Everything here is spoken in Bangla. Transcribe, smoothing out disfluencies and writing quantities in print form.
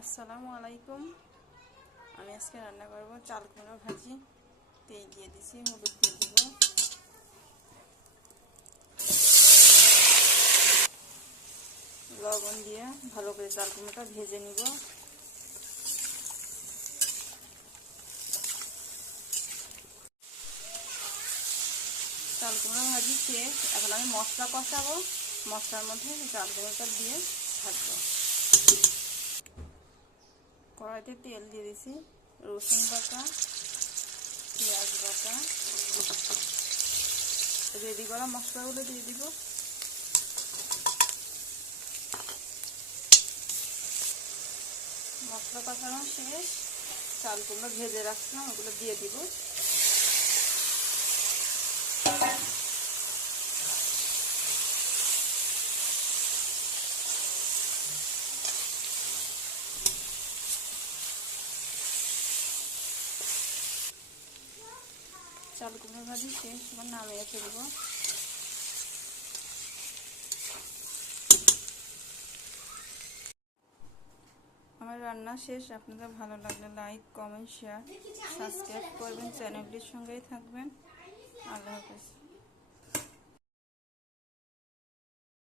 আসসালামু আলাইকুম। আমি আজকে রান্না করব চাল কুমড়ো ভাজি। তেল দিয়ে দিছি, হলুদ দিয়ে দিব, লবণ দিয়ে ভালো করে চাল কুমড়োটা ভেজে নিব। চাল কুমড়ো ভাজি শেষ। এখন আমি মশলা কষাবো। মশলার মধ্যে চাল কুমড়োটা দিয়ে ভাজবো। কড়াইতে তেল দিয়ে দিছি, রসুন বাটা, পেঁয়াজ বাটা, রেডি করা মশলাগুলো দিয়ে দিব। মশলা কষানো শেষ। চাল কুমড়ো ভেজে রাখছিলাম, ওগুলো দিয়ে দিব। চাল কুমড়ো ভাজি শেষ, এবার নামিয়ে ফেলব। আমার রান্না শেষ। আপনাদের ভালো লাগলে লাইক, কমেন্ট, শেয়ার, সাবস্ক্রাইব করবেন। চ্যানেলটির সঙ্গেই থাকবেন। আল্লাহ হাফেজ।